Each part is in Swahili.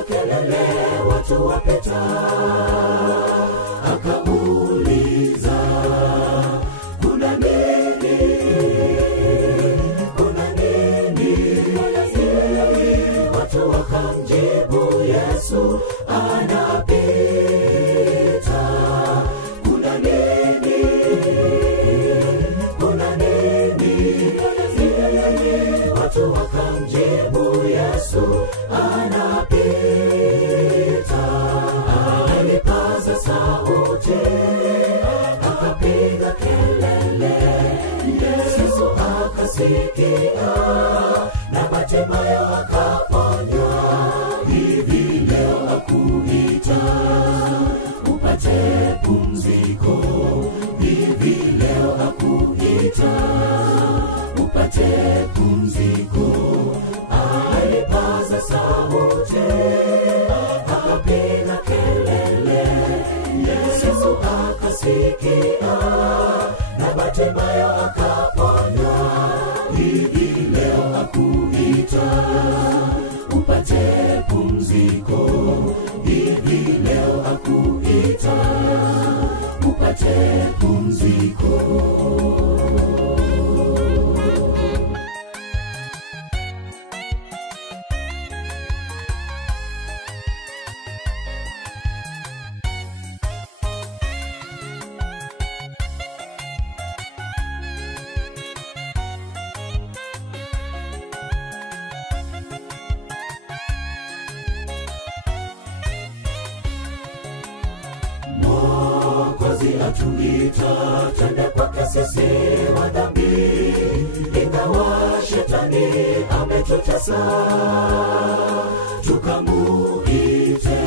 akapiga kelele watu wapita, akamuuliza kuna nini, kuna nini? Watu wakamjibu Yesu anapita. Kuna nini, kuna nini? Watu wakamjibu Yesu anapita. Alipaza sauti akapiga kelele, Yesu akasikia na Bartimayo akaponywa. Hivi leo akuita upate pumziko, hivi leo akuita upate pumziko. Alipaza sauti akapiga kelele, Yesu akasikia na Bartimayo akaponywa. Hivi leo akuita upate pumziko, hivi leo akuita upate pumziko. Mwokozi atuita twende kwake sisi wa dhambi, ingawa shetani ametutesa, tukamuite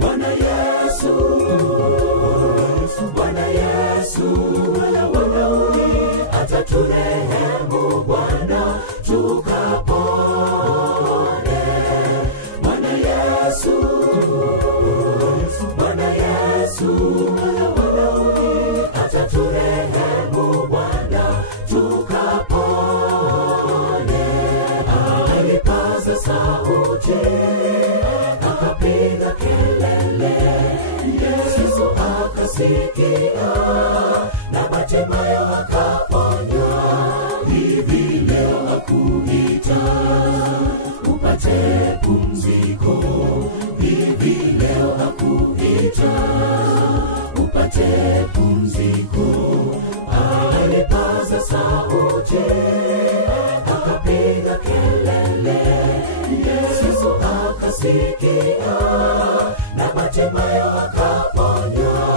Bwana Yesu, Bwana Yesu. Wanauli ataturehemu Bwana tukapone. Bwana Yesu, Bwana Yesu. Wanauli ataturehemu Bwana tukapone. Alipaza sauti akapiga kelele, Yesu akasikia na Bartimayo akaponywa. Hivi leo akuita upate pumziko, hivi leo akuita upate pumziko. Alipaza sauti akapiga kelele, Yesu akasikia na Bartimayo akaponywa.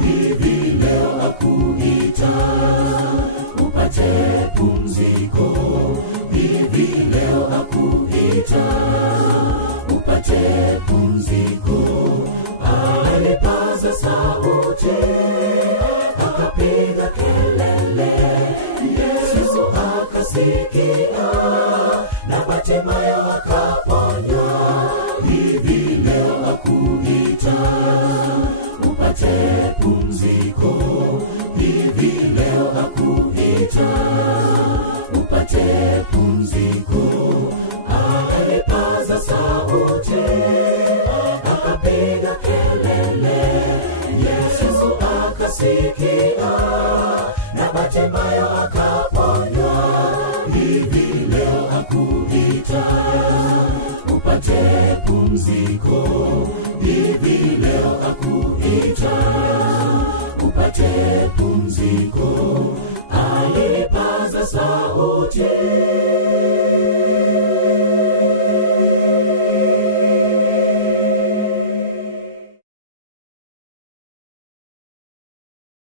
Hivi leo akuita upate pumziko, hivi leo akuita upate pumziko. Alipaza sauti akapiga kelele, Yesu akasikia na Bartimayo akaponywa. Hivi leo akuita upate pumziko, hivi leo akuita upate pumziko. Alipaza sauti akapiga kelele, Yesu akasikia na Bartimayo akaponywa. Hivi leo akuita upate pumziko, hivi leo akuita upate pumziko. Alipaza sauti